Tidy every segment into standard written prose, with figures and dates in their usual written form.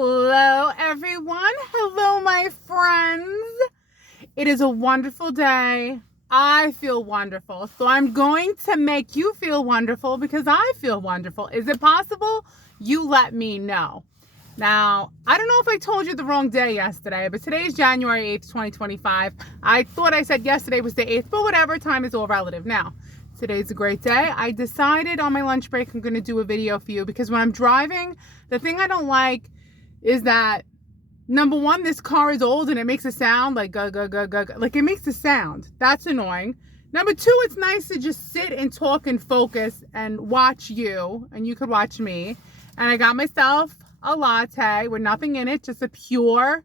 Hello, everyone. Hello, my friends. It is a wonderful day. I feel wonderful. So I'm going to make you feel wonderful because I feel wonderful. Is it possible? You let me know. Now, I don't know if I told you the wrong day yesterday, but today is January 8th, 2025. I thought I said yesterday was the 8th, but whatever, time is all relative. Now, today's a great day. I decided on my lunch break I'm going to do a video for you because when I'm driving, the thing I don't like is that, number one, this car is old and it makes a sound like like it makes a sound. That's annoying. Number two, it's nice to just sit and talk and focus and watch you, and you could watch me. And I got myself a latte with nothing in it, just a pure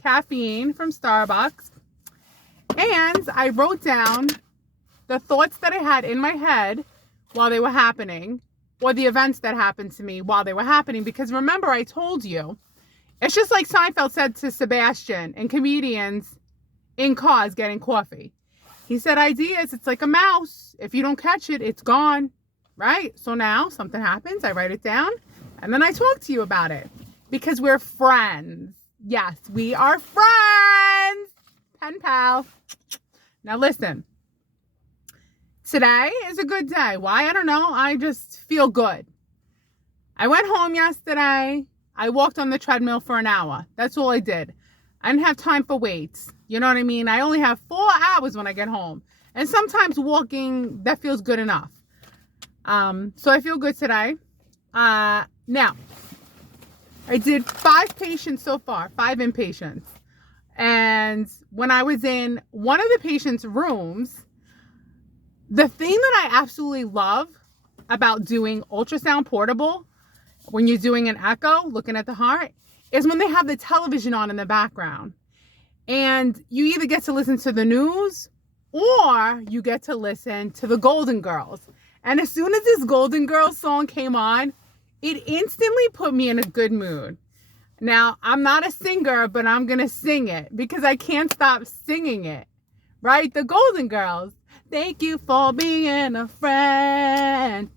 caffeine from Starbucks. And I wrote down the thoughts that I had in my head while they were happening, or the events that happened to me while they were happening. Because remember, I told you, it's just like Seinfeld said to Sebastian and comedians in cars getting coffee. He said, ideas, it's like a mouse. If you don't catch it, it's gone, right? So now something happens, I write it down, and then I talk to you about it because we're friends. Yes, we are friends. Pen pal. Now listen, today is a good day. Why? I don't know. I just feel good. I went home yesterday. I walked on the treadmill for an hour. That's all I did. I didn't have time for weights. You know what I mean? I only have 4 hours when I get home. And sometimes walking, that feels good enough. So I feel good today. Now, I did 5 patients so far, 5 inpatients. And when I was in one of the patients' rooms, the thing that I absolutely love about doing ultrasound portable, when you're doing an echo, looking at the heart, is when they have the television on in the background. And you either get to listen to the news or you get to listen to the Golden Girls. And as soon as this Golden Girls song came on, it instantly put me in a good mood. Now, I'm not a singer, but I'm going to sing it because I can't stop singing it, right? The Golden Girls. Thank you for being a friend.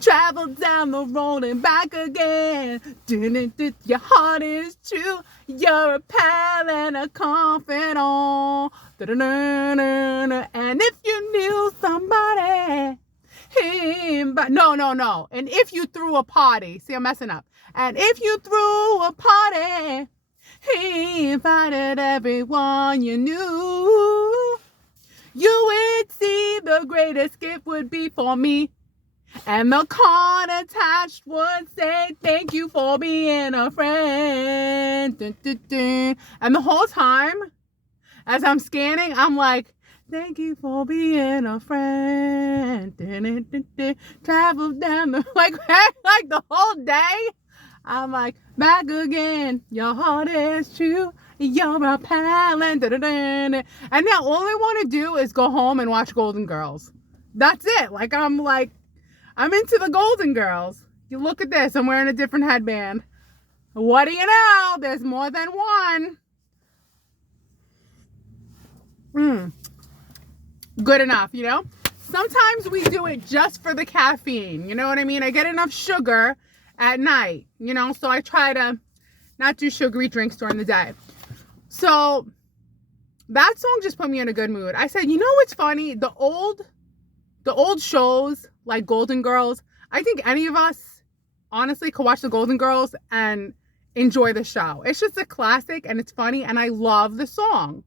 Travel down the road and back again. Your heart is true. You're a pal and a confidant. And if you knew somebody, but no. And if you threw a party, see, I'm messing up. And if you threw a party, he invited everyone you knew. You would see the greatest gift would be for me. And the card attached would say, thank you for being a friend. And the whole time, as I'm scanning, I'm like, thank you for being a friend. Travel down the, like the whole day. I'm like, back again. Your heart is true. You're a pal. And now all I want to do is go home and watch Golden Girls. That's it. I'm into the Golden Girls. You look at this. I'm wearing a different headband. What do you know? There's more than one. Good enough, you know? Sometimes we do it just for the caffeine. You know what I mean? I get enough sugar at night, you know? So I try to not do sugary drinks during the day. So that song just put me in a good mood. I said, you know what's funny? The old shows like Golden Girls, I think any of us honestly could watch the Golden Girls and enjoy the show. It's just a classic and it's funny and I love the song.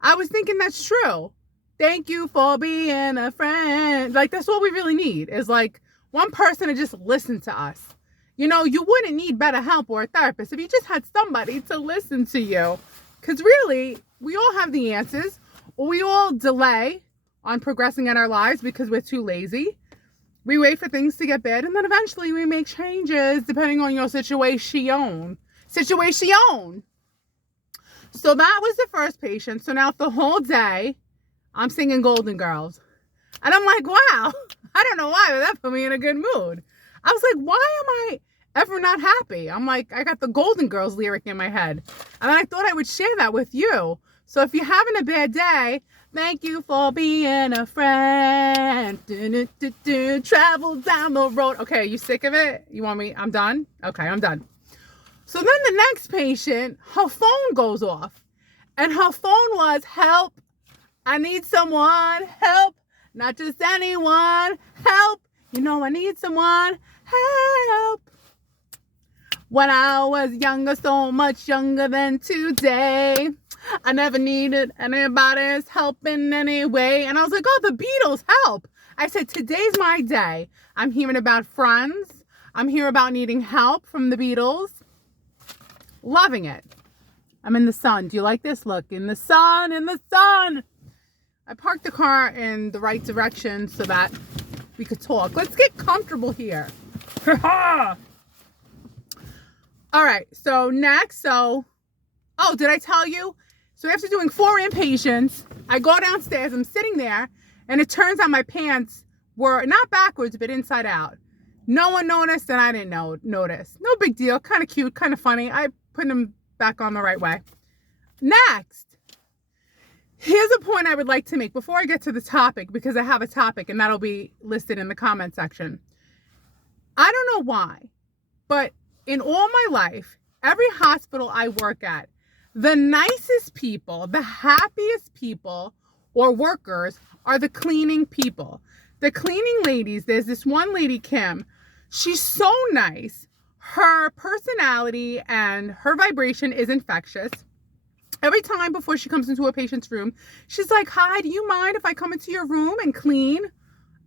I was thinking that's true. Thank you for being a friend. Like, that's all we really need is like one person to just listen to us. You know, you wouldn't need better help or a therapist if you just had somebody to listen to you. Because really, we all have the answers, or we all delay on progressing in our lives because we're too lazy. We wait for things to get bad, and then eventually we make changes depending on your situation. So that was the first patient. So now the whole day, I'm singing Golden Girls. And I'm like, wow, I don't know why, but that put me in a good mood. I was like, why am I ever not happy? I'm like, I got the Golden Girls lyric in my head. And then I thought I would share that with you. So if you're having a bad day, thank you for being a friend. Travel down the road. Okay, you sick of it? You want me? I'm done? Okay, I'm done. So then the next patient, her phone goes off. And her phone was, help, I need someone, help, not just anyone, help, I need someone, help. When I was younger, so much younger than today, I never needed anybody's help in any way. And I was like, oh, the Beatles, help. I said, today's my day. I'm hearing about friends. I'm hearing about needing help from the Beatles. Loving it. I'm in the sun. Do you like this? Look, in the sun, in the sun. I parked the car in the right direction so that we could talk. Let's get comfortable here. All right, so next, oh, did I tell you? So after doing 4 inpatients, I go downstairs, I'm sitting there, and it turns out my pants were not backwards, but inside out. No one noticed, and I didn't notice. No big deal, kind of cute, kind of funny. I put them back on the right way. Next, here's a point I would like to make before I get to the topic, because I have a topic, and that'll be listed in the comment section. I don't know why, but in all my life, every hospital I work at, the nicest people, the happiest people or workers are the cleaning people. The cleaning ladies, there's this one lady, Kim, she's so nice. Her personality and her vibration is infectious. Every time before she comes into a patient's room, she's like, hi, do you mind if I come into your room and clean?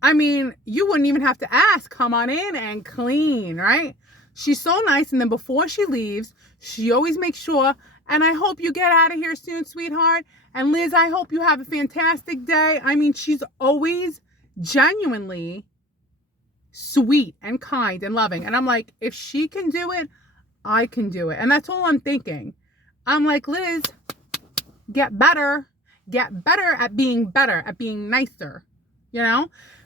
I mean, you wouldn't even have to ask, come on in and clean, right? She's so nice. And then before she leaves, she always makes sure, and I hope you get out of here soon, sweetheart. And Liz, I hope you have a fantastic day. I mean, she's always genuinely sweet and kind and loving. And I'm like, if she can do it, I can do it. And that's all I'm thinking. I'm like, Liz, get better at being nicer,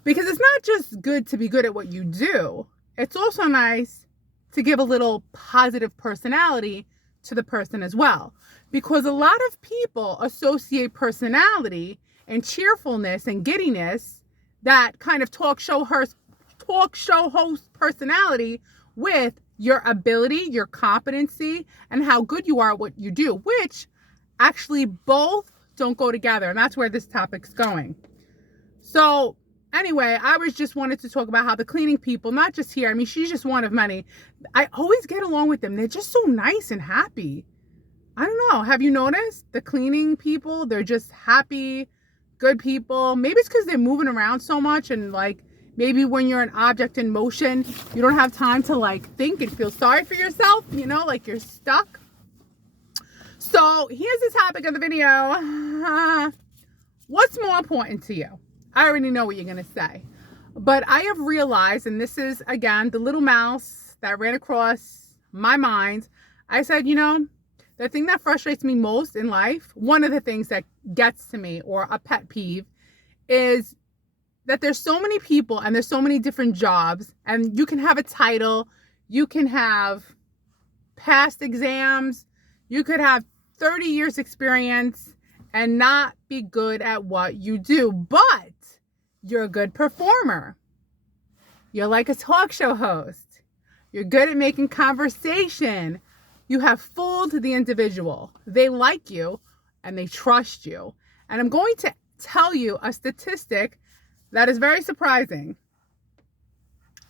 because it's not just good to be good at what you do. It's also nice to give a little positive personality to the person as well. Because a lot of people associate personality and cheerfulness and giddiness, that kind of talk show host personality, with your ability, your competency, and how good you are at what you do, which actually both don't go together. And that's where this topic's going. So anyway, I just wanted to talk about how the cleaning people, not just here, I mean, she's just one of many. I always get along with them. They're just so nice and happy. I don't know. Have you noticed the cleaning people? They're just happy, good people. Maybe it's because they're moving around so much, and like maybe when you're an object in motion, you don't have time to like think and feel sorry for yourself, like you're stuck. So here's the topic of the video. What's more important to you? I already know what you're going to say, but I have realized, and this is, again, the little mouse that ran across my mind. I said, the thing that frustrates me most in life, one of the things that gets to me, or a pet peeve, is that there's so many people and there's so many different jobs, and you can have a title, you can have past exams, you could have 30 years experience and not be good at what you do, but you're a good performer. You're like a talk show host. You're good at making conversation. You have fooled the individual. They like you and they trust you. And I'm going to tell you a statistic that is very surprising.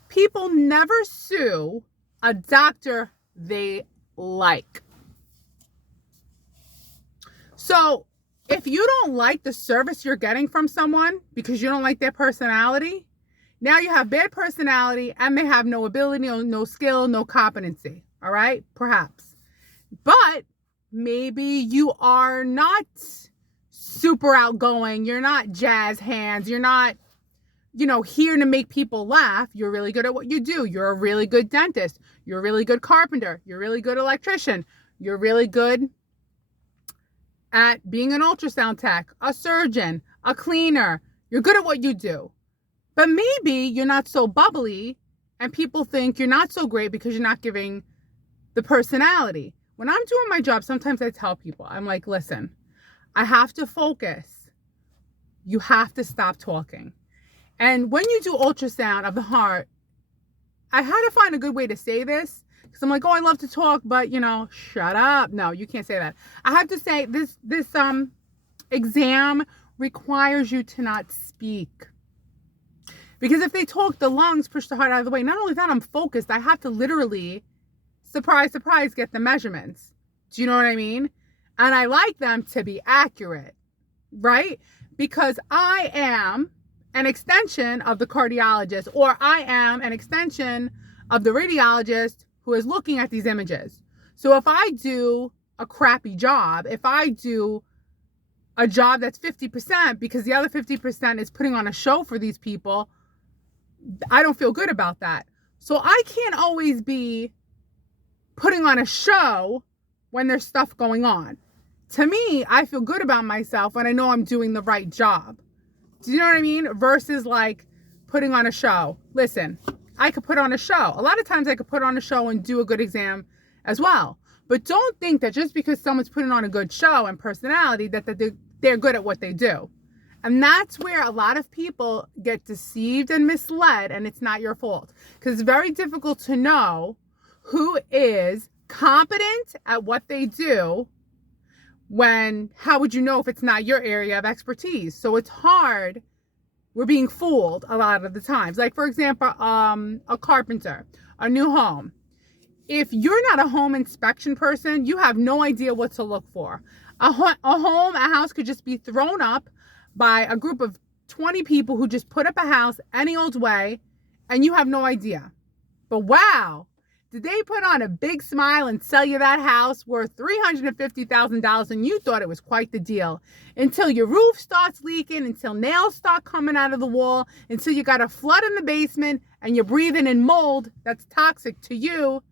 People never sue a doctor they like. So if you don't like the service you're getting from someone because you don't like their personality, now you have bad personality and they have no ability, no skill, no competency. All right, perhaps. But maybe you are not super outgoing. You're not jazz hands. You're not, here to make people laugh. You're really good at what you do. You're a really good dentist. You're a really good carpenter. You're a really good electrician. You're really good at being an ultrasound tech, a surgeon, a cleaner. You're good at what you do. But maybe you're not so bubbly and people think you're not so great because you're not giving the personality. When I'm doing my job, sometimes I tell people, I'm like, listen, I have to focus. You have to stop talking. And when you do ultrasound of the heart, I had to find a good way to say this Because I'm like, oh, I love to talk, but shut up. No, you can't say that. I have to say this exam requires you to not speak. Because if they talk, the lungs push the heart out of the way. Not only that, I'm focused. I have to literally, surprise, surprise, get the measurements. Do you know what I mean? And I like them to be accurate, right? Because I am an extension of the cardiologist, or I am an extension of the radiologist who is looking at these images. So if I do a crappy job, if I do a job that's 50% because the other 50% is putting on a show for these people, I don't feel good about that. So I can't always be putting on a show when there's stuff going on. To me, I feel good about myself when I know I'm doing the right job. Do you know what I mean? Versus like putting on a show. Listen, I could put on a show. A lot of times I could put on a show and do a good exam as well. But don't think that just because someone's putting on a good show and personality that they're good at what they do. And that's where a lot of people get deceived and misled, and it's not your fault. Because it's very difficult to know who is competent at what they do how would you know if it's not your area of expertise? So it's hard. We're being fooled a lot of the times. Like, for example, a carpenter, a new home. If you're not a home inspection person, you have no idea what to look for. A house could just be thrown up by a group of 20 people who just put up a house any old way, and you have no idea. But wow, did they put on a big smile and sell you that house worth $350,000, and you thought it was quite the deal until your roof starts leaking, until nails start coming out of the wall, until you got a flood in the basement and you're breathing in mold that's toxic to you,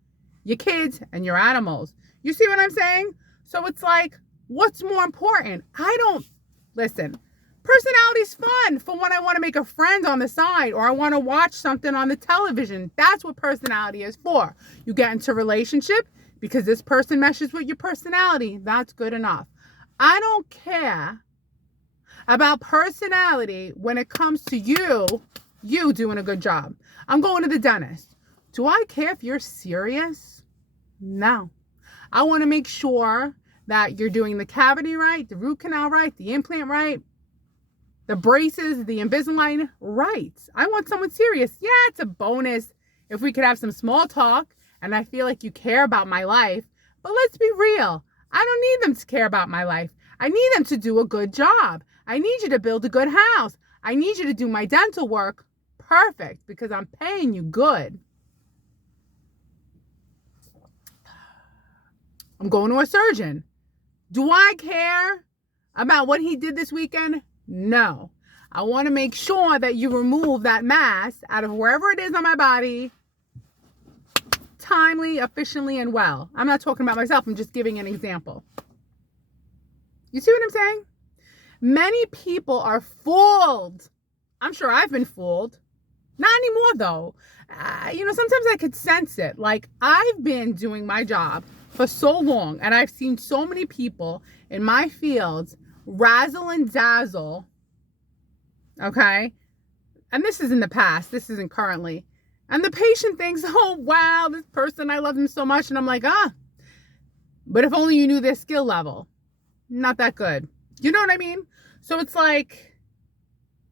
your kids, and your animals. You see what I'm saying? So it's like, what's more important? Listen, personality's fun for when I want to make a friend on the side or I want to watch something on the television. That's what personality is for. You get into a relationship because this person meshes with your personality. That's good enough. I don't care about personality when it comes to you doing a good job. I'm going to the dentist. Do I care if you're serious? No. I want to make sure that you're doing the cavity right, the root canal right, the implant right, the braces, the Invisalign right. I want someone serious. Yeah, it's a bonus if we could have some small talk and I feel like you care about my life. But let's be real. I don't need them to care about my life. I need them to do a good job. I need you to build a good house. I need you to do my dental work perfect because I'm paying you good. I'm going to a surgeon. Do I care about what he did this weekend? No. I want to make sure that you remove that mass out of wherever it is on my body timely, efficiently, and well. I'm not talking about myself. I'm just giving an example. You see what I'm saying? Many people are fooled. I'm sure I've been fooled. Not anymore, though. Sometimes I could sense it. Like, I've been doing my job for so long, and I've seen so many people in my fields razzle and dazzle, okay? And this is in the past. This isn't currently. And the patient thinks, oh, wow, this person, I love them so much. And I'm like, but if only you knew their skill level. Not that good. You know what I mean? So it's like,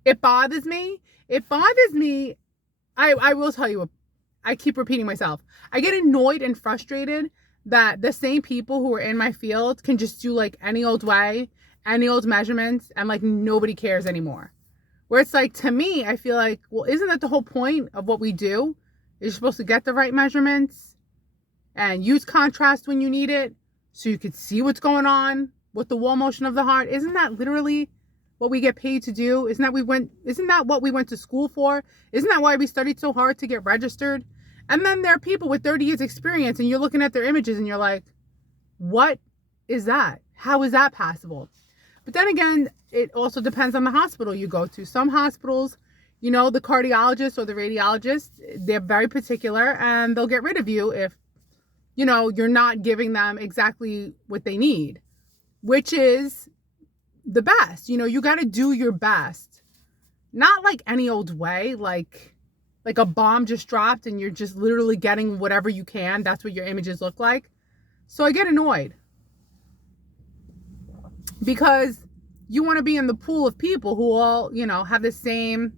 it bothers me. It bothers me. I will tell you, I keep repeating myself. I get annoyed and frustrated that the same people who are in my field can just do like any old way, any old measurements, and like nobody cares anymore. Where it's like, to me, I feel like, well, isn't that the whole point of what we do? You're supposed to get the right measurements and use contrast when you need it so you could see what's going on with the wall motion of the heart. Isn't that literally what we get paid to do? Isn't that what we went to school for? Isn't that why we studied so hard to get registered? And then there are people with 30 years experience and you're looking at their images and you're like, what is that? How is that possible? But then again, it also depends on the hospital you go to. Some hospitals, the cardiologist or the radiologist, they're very particular and they'll get rid of you if, you're not giving them exactly what they need, which is the best. You got to do your best. Not like any old way, like like a bomb just dropped and you're just literally getting whatever you can. That's what your images look like. So I get annoyed because you want to be in the pool of people who all, have the same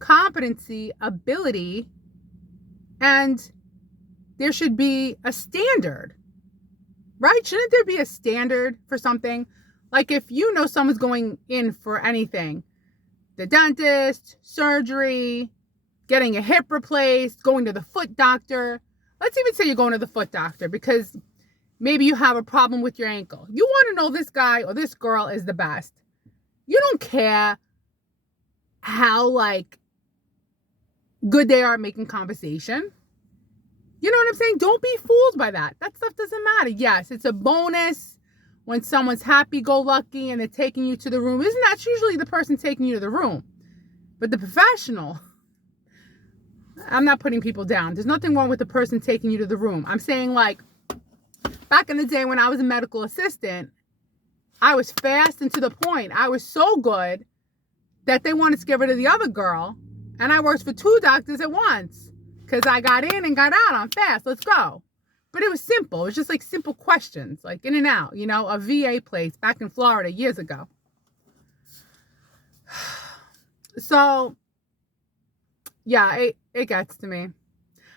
competency, ability, and there should be a standard, right? Shouldn't there be a standard for something? Like if someone's going in for anything, the dentist, surgery, getting a hip replaced, going to the foot doctor. Let's even say you're going to the foot doctor because maybe you have a problem with your ankle. You want to know this guy or this girl is the best. You don't care how good they are at making conversation. You know what I'm saying? Don't be fooled by that. That stuff doesn't matter. Yes, it's a bonus when someone's happy-go-lucky and they're taking you to the room. Isn't that usually the person taking you to the room? But the professional, I'm not putting people down. There's nothing wrong with the person taking you to the room. I'm saying back in the day when I was a medical assistant, I was fast and to the point. I was so good that they wanted to get rid of the other girl. And I worked for 2 doctors at once because I got in and got out. I'm fast. Let's go. But it was simple. It was just simple questions, in and out, a VA place back in Florida years ago. So, yeah, it gets to me.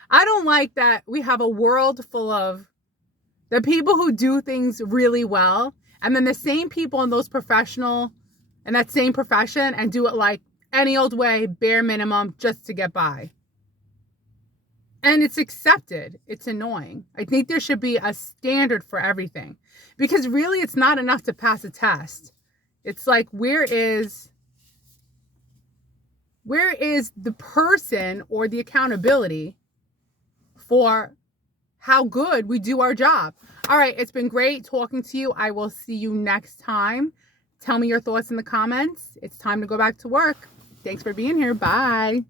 I don't like that we have a world full of the people who do things really well, and then the same people in that same profession and do it any old way, bare minimum, just to get by. And it's accepted. It's annoying. I think there should be a standard for everything because really it's not enough to pass a test. It's where is the person or the accountability for how good we do our job? All right, it's been great talking to you. I will see you next time. Tell me your thoughts in the comments. It's time to go back to work. Thanks for being here. Bye.